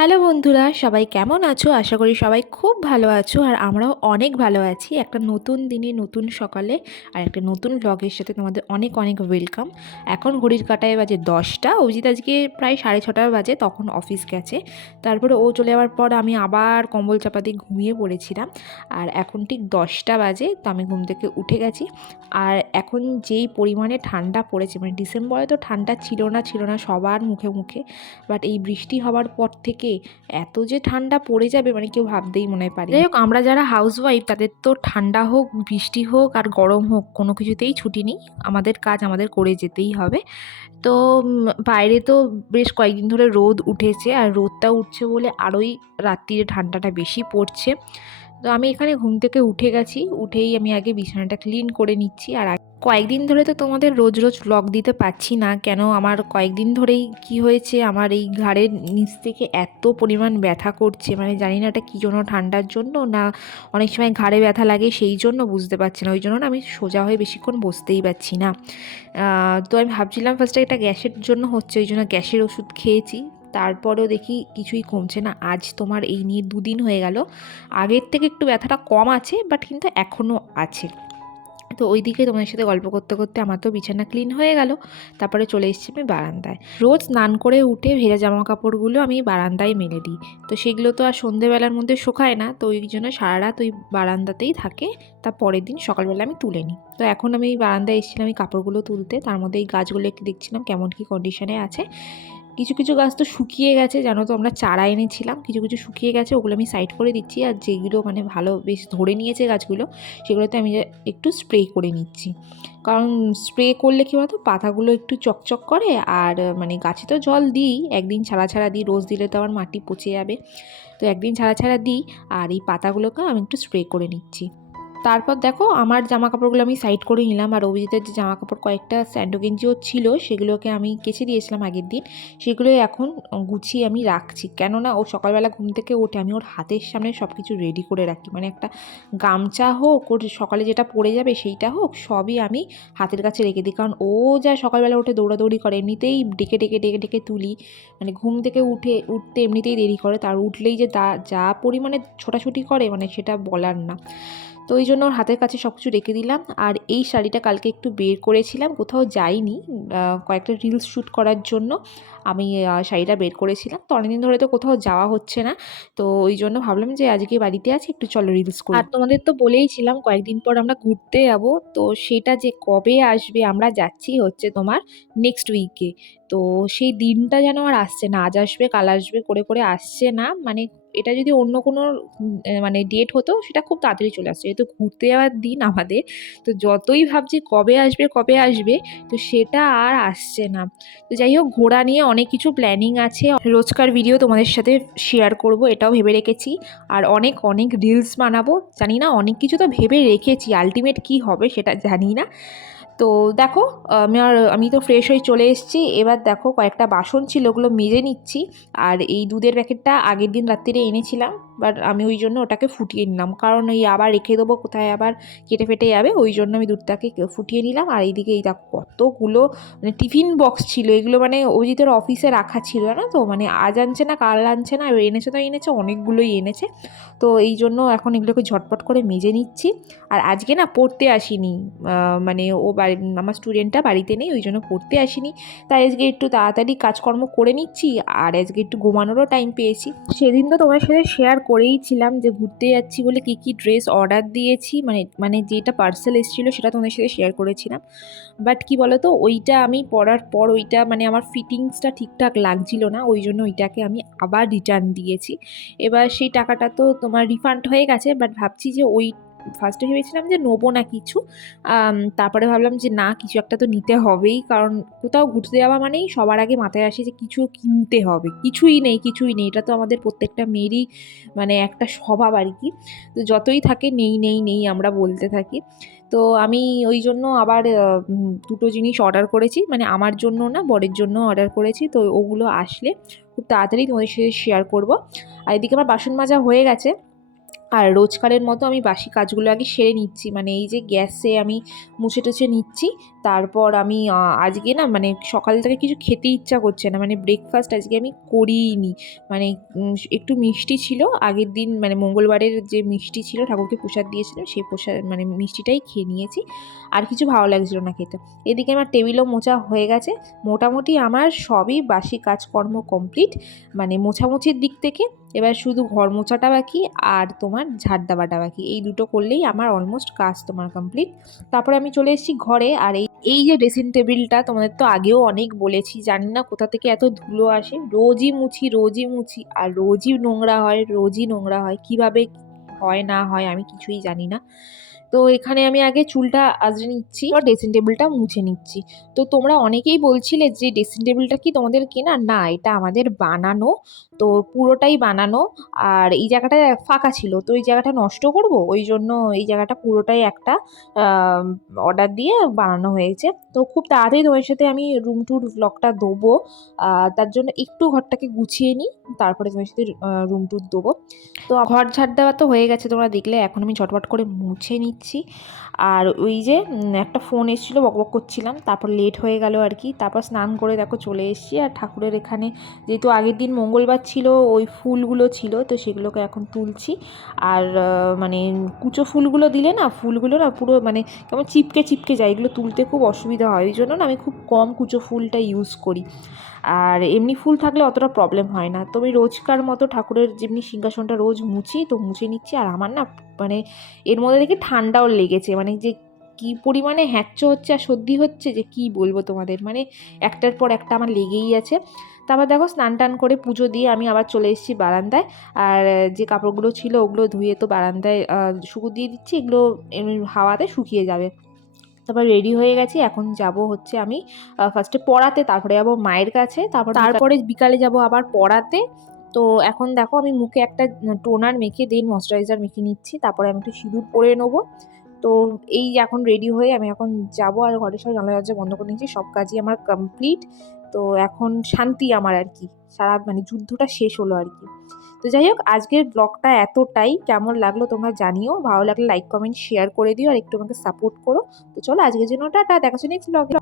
Hello বন্ধুরা, সবাই কেমন আছো? আশা করি সবাই খুব ভালো আছো আর আমরাও অনেক ভালো আছি। একটা নতুন দিনে, নতুন সকালে আর একটা নতুন ব্লগের সাথে তোমাদের অনেক অনেক ওয়েলকাম এখন ঘড়ির কাটায় বাজে দশটা অভিজিৎ আজকে প্রায় সাড়ে ছটার বাজে, তখন অফিস গেছে। তারপরে ও চলে যাওয়ার পর আমি আবার কম্বল চাপা দিয়ে ঘুমিয়ে পড়েছিলাম আর এখন ঠিক দশটা বাজে, তো আমি ঘুম থেকে উঠে গেছি। আর এখন যেই পরিমাণে ঠান্ডা পড়েছে মানে ডিসেম্বরে তো ঠান্ডা ছিল না ছিল না সবার মুখে মুখে বাট এই বৃষ্টি হওয়ার পর থেকে এত যে ঠান্ডা পড়ে যাবে মানে কেউ ভাবতেই মনে হয় পারি যাই হোক, আমরা যারা হাউস ওয়াইফ তাদের তো ঠান্ডা হোক, বৃষ্টি হোক আর গরম হোক, কোনো কিছুতেই ছুটি নেই। আমাদের কাজ আমাদের করে যেতেই হবে। তো বাইরে তো বেশ কয়েকদিন ধরে রোদ উঠেছে আর রোদটা উঠছে বলে আরোই রাত্রিরে ঠান্ডাটা বেশি পড়ছে। তো আমি এখানে ঘুম থেকে উঠে গেছি, উঠেই আমি আগে বিছানাটা ক্লিন করে নিচ্ছি। আর কয়েকদিন ধরে তো তোমাদের রোজ রোজ ব্লগ দিতে পারছি না, কেন আমার কয়েকদিন ধরেই কি হয়েছে, আমার এই ঘাড়ের নিচ থেকে এত পরিমাণ ব্যথা করছে মানে জানি না এটা কী জন্য ঠান্ডার জন্য না অনেক সময় ঘাড়ে ব্যথা লাগে সেই জন্য বুঝতে পারছি না, ওই জন্য না আমি সোজা হয়ে বেশিক্ষণ বসতেই পারছি না। তো আমি ভাবছিলাম ফার্স্টে এটা গ্যাসের জন্য হচ্ছে, ওই জন্য গ্যাসের ওষুধ খেয়েছি। তারপরেও দেখি কিছুই কমছে না। আজ তোমার এই নিয়ে দুদিন হয়ে গেল। আগের থেকে একটু ব্যথাটা কম আছে বাট কিন্তু এখনও আছে। তো ওই দিকে তোমাদের সাথে গল্প করতে করতে আমার তো বিছানা ক্লিন হয়ে গেল। তারপরে চলে এসেছি আমি বারান্দায়। রোজ স্নান করে উঠে ভেজা জামা কাপড়গুলো আমি বারান্দায় মেলে দিই। তো সেগুলো তো আর সন্ধেবেলার মধ্যে শুকায় না, তো ওই জন্য সারা রাত ওই বারান্দাতেই থাকে। তা পরের দিন সকালবেলা আমি তুলে নিই। তো এখন আমি বারান্দায় এসেছিলাম এই কাপড়গুলো তুলতে। তার মধ্যে এই গাছগুলো একটু দেখছিলাম কেমন কী কন্ডিশনে আছে। কিছু কিছু গাছ তো শুকিয়ে গেছে, জানো তো আমরা চারা এনেছিলাম, কিছু কিছু শুকিয়ে গেছে, ওগুলো আমি সাইড করে দিচ্ছি, আর যেগুলো মানে ভালো বেশ ধরে নিয়েছে গাছগুলো, সেগুলোতে আমি একটু স্প্রে করে নিচ্ছি। কারণ স্প্রে করলে কী বলতো, পাতাগুলো একটু চকচক করে, আর মানে গাছে তো জল দিই, একদিন ছাড়া ছাড়া দিই, রোজ দিলে তো আমার মাটি পচে যাবে। তো একদিন ছাড়া ছাড়া দিই, আর এই পাতাগুলোকে আমি একটু স্প্রে করে নিচ্ছি। তারপর দেখো, আমার জামা কাপড়গুলো আমি সাইড করে নিলাম। আর অভিজিতের যে জামা কাপড় কয়েকটা স্যান্ডো গেঞ্জিও ছিল, সেগুলোকে আমি কেচে দিয়েছিলাম আগের দিন। সেগুলোই এখন গুছিয়ে আমি রাখছি। কেননা ও সকালবেলা ঘুম থেকে ওঠে, আমি ওর হাতের সামনে সব কিছু রেডি করে রাখি। মানে একটা গামছা হোক, ওর সকালে যেটা পড়ে যাবে সেইটা হোক, সবই আমি হাতের কাছে রেখে দিই। কারণ ও যা সকালবেলা উঠে দৌড়াদৌড়ি করে, এমনিতেই ডেকে ডেকে ডেকে ডেকে তুলি। মানে ঘুম থেকে উঠে, উঠতে এমনিতেই দেরি করে। তার উঠলেই যে তা, যা পরিমাণে ছোটাছুটি করে মানে সেটা বলার না। তো ওই জন্য ওর হাতের কাছে সব কিছু রেখে দিলাম। আর এই শাড়িটা কালকে একটু বের করেছিলাম, কোথাও যাইনি কয়েকটা রিলস শ্যুট করার জন্য আমি শাড়িটা বের করেছিলাম। তো অনেকদিন ধরে তো কোথাও যাওয়া হচ্ছে না, তো ওই জন্য ভাবলাম যে আজকে বাড়িতে আছি, একটু চলো রিলস করি। আর তোমাদের তো বলেইছিলাম কয়েকদিন পর আমরা ঘুরতে যাব, তো সেটা যে কবে আসবে, আমরা যাচ্ছি হচ্ছে তোমার নেক্সট উইকে তো সেই দিনটা যেন আর আসছে না, আজ আসবে, কাল আসবে, করে করে আসছে না মানে এটা যদি অন্য কোনো মানে ডেট হতো, সেটা খুব তাড়াতাড়ি চলে আসছে যেহেতু ঘুরতে যাওয়ার দিন আমাদের, তো যতই ভাবছি কবে আসবে কবে আসবে, তো সেটা আর আসছে না। তো যাই হোক, ঘোরা নিয়ে অনেক কিছু প্ল্যানিং আছে। রোজকার ভিডিও তোমাদের সাথে শেয়ার করব, এটাও ভেবে রেখেছি। আর অনেক অনেক রিলস বানাবো। জানি না, অনেক কিছু তো ভেবে রেখেছি। আলটিমেট কি হবে সেটা জানি না। তো দেখো, আমি আর, আমি তো ফ্রেশ হয়ে চলে এসেছি। এবার দেখো, কয়েকটা বাসন ছিল, ওগুলো মেজে নিচ্ছি। আর এই দুধের প্যাকেটটা আগের দিন রাত্রিরে এনেছিলাম। বাট আমি ওই জন্য ওটাকে ফুটিয়ে নিলাম। কারণ ওই আবার রেখে দেবো, কোথায় আবার কেটে ফেটে যাবে, ওই জন্য আমি দুধটাকে ফুটিয়ে নিলাম। আর এইদিকে এই দেখো, কতগুলো মানে টিফিন বক্স ছিল। এগুলো মানে অজিতের অফিসে রাখা ছিল না তো? মানে আজ আনছে না, কাল আনছে না এনেছে তো এনেছে, অনেকগুলোই এনেছে। তো এই জন্য এখন এগুলোকে ঝটপট করে মেজে নিচ্ছি। আর আজকে না পড়তে আসিনি মানে ও বাড়ি আমার স্টুডেন্টটা বাড়িতে নেই, ওই জন্য পড়তে আসিনি। তাই আজকে একটু তাড়াতাড়ি কাজকর্ম করে নিচ্ছি, আর আজকে একটু ঘুমানোরও টাইম পেয়েছি। সেদিন তো তোমার সাথে শেয়ার করেইছিলাম যে ঘুরতে যাচ্ছি বলে কী কী ড্রেস অর্ডার দিয়েছি মানে মানে যেটা পার্সেল এসেছিল সেটা তোমাদের সাথে শেয়ার করেছিলাম। বাট কি বলো তো ওইটা আমি পরার পর ওইটা মানে আমার ফিটিংসটা ঠিকঠাক লাগছিল না, ওই জন্য ওইটাকে আমি আবার রিটার্ন দিয়েছি। এবার সেই টাকাটা তো তোমার রিফান্ড হয়ে গেছে বাট ভাবছি যে ওই ফার্স্টে ভেবেছিলাম যে নেব না কিছু তারপরে ভাবলাম যে না, কিছু একটা তো নিতে হবেই, কারণ কোথাও ঘুরতে যাওয়া মানেই সবার আগে মাথায় আসে যে কিছু কিনতে হবে, কিছুই নেই কিছুই নেই, এটা তো আমাদের প্রত্যেকটা মেয়েরই মানে একটা স্বভাব আর কি। তো যতই থাকে, নেই নেই নেই, আমরা বলতে থাকি। তো আমি ওই জন্য আবার দুটো জিনিস অর্ডার করেছি মানে আমার জন্য না, বরের জন্য অর্ডার করেছি, তো ওগুলো আসলে খুব তাড়াতাড়ি তোমাদের সাথে শেয়ার করব। আর এদিকে আমার বাসন মাজা হয়ে গেছে আর রোজকারের মতো আমি বাসি কাজগুলো আগে সেরে নিচ্ছি। মানে এই যে গ্যাসে আমি মুছে টুছে নিচ্ছি, তারপর আমি আজকে না মানে সকাল থেকে কিছু খেতে ইচ্ছা করছে না। মানে ব্রেকফাস্ট আজকে আমি করিনি মানে একটু মিষ্টি ছিল। আগের দিন মানে মঙ্গলবারের যে মিষ্টি ছিল, ঠাকুরকে প্রসাদ দিয়েছিলাম সেই প্রসাদ মানে মিষ্টিটাই খেয়ে নিয়েছি। আর কিছু ভালো লাগছিল না খেতে। এদিকে আমার টেবিলও মোচা হয়ে গেছে। মোটামুটি আমার সবই বাসি কাজকর্ম কমপ্লিট মানে মোছামুছির দিক থেকে এবার শুধু ঘর মোছাটা বাকি। আর তোমার ঝাড় দেওয়াটা বাকি। এই দুটো করলেই আমার অলমোস্ট কাজ তোমার কমপ্লিট তারপরে আমি চলে এসেছি ঘরে, আর এই এই যে ড্রেসিং টেবিলটা তোমাদের তো আগেও অনেক বলেছি, জানি না কোথা থেকে এত ধুলো আসে। রোজই মুছি রোজই মুছি, আর রোজই নোংরা হয়, রোজই নোংরা হয়। কীভাবে হয়, না হয়, আমি কিছুই জানি না। তো এখানে আমি আগে চুলটা আজরে নিচ্ছি আর ড্রেসিং টেবিলটা মুছে নিচ্ছি। তো তোমরা অনেকেই বলছিলে যে ড্রেসিং টেবিলটা কি তোমাদের কেনা? না, এটা আমাদের বানানো। তো পুরোটাই বানানো। আর এই জায়গাটা ফাঁকা ছিল, তো এই জায়গাটা নষ্ট করব? ওই জন্য এই জায়গাটা পুরোটাই একটা অর্ডার দিয়ে বানানো হয়েছে। তো খুব তাড়াতাড়ি তোমার সাথে আমি রুম টুর ব্লগটা দেবো। তার জন্য একটু ঘরটাকে গুছিয়ে নিই, তারপরে তোমার সাথে রুম টুর দেবো। তো ঘর ঝাড় দেওয়া তো হয়ে গেছে তোমরা দেখলে, এখন আমি চটপট করে মুছে নিচ্ছি। আর ওই যে একটা ফোন এসেছিল বকবক করছিলাম, তারপর লেট হয়ে গেল আর কি। তারপর স্নান করে দেখো চলে এসেছি। আর ঠাকুরের এখানে যেহেতু আগের দিন মঙ্গলবার ছিল, ওই ফুলগুলো ছিল, তো সেগুলোকে এখন তুলছি। আর মানে কুচো ফুলগুলো দিলে না, ফুলগুলো না পুরো মানে কেমন চিপকে চিপকে যায়, এগুলো তুলতে খুব অসুবিধা হয়। ওই জন্য না আমি খুব কম কুচো ফুলটা ইউজ করি। আর এমনি ফুল থাকলে অতটা প্রবলেম হয় না। তো আমি রোজকার মতো ঠাকুরের যেমনি সিংহাসনটা রোজ মুছি, তো মুছে নিচ্ছি। আর আমার না মানে এর মধ্যে দেখি ঠান্ডাও লেগেছে। মানে যে কি পরিমাণে হ্যাচ্চ হচ্ছে আর সর্দি হচ্ছে, যে কি বলব তোমাদের? মানে একটার পর একটা আমার লেগেই আছে। তারপর দেখো স্নান টান করে পুজো দিয়ে আমি আবার চলে এসেছি বারান্দায়। আর যে কাপড়গুলো ছিল ওগুলো ধুয়ে তো বারান্দায় শুকো দিয়ে দিচ্ছি, এগুলো এমনি হাওয়াতে শুকিয়ে যাবে। তারপর রেডি হয়ে গেছি, এখন যাব হচ্ছে আমি ফার্স্টে পড়াতে, তারপরে যাব মায়ের কাছে, তারপর তারপরে বিকালে যাব আবার পড়াতে। তো এখন দেখো আমি মুখে একটা টোনার মেখে দেন ময়শ্চারাইজার মেখে নিচ্ছি, তারপরে আমি একটু সিঁদুর পরে নেব। তো এই এখন রেডি হয়ে আমি এখন যাব আর ঘরের সব জানলা দরজা বন্ধ করে নিয়েছি, সব কাজই আমার কমপ্লিট তো এখন শান্তি আমার আর কি, সারা মানে যুদ্ধটা শেষ হলো আর কি। তো যাই হোক, আজকের ব্লগটা এতটাই। কেমন লাগল তোমরা জানিও। ভালো লাগলে লাইক কমেন্ট শেয়ার করে দিও আর একটু আমাকে সাপোর্ট করো। তো চলো আজকের জন্য টাটা দেখাচ্ছি নেক্সট ব্লগে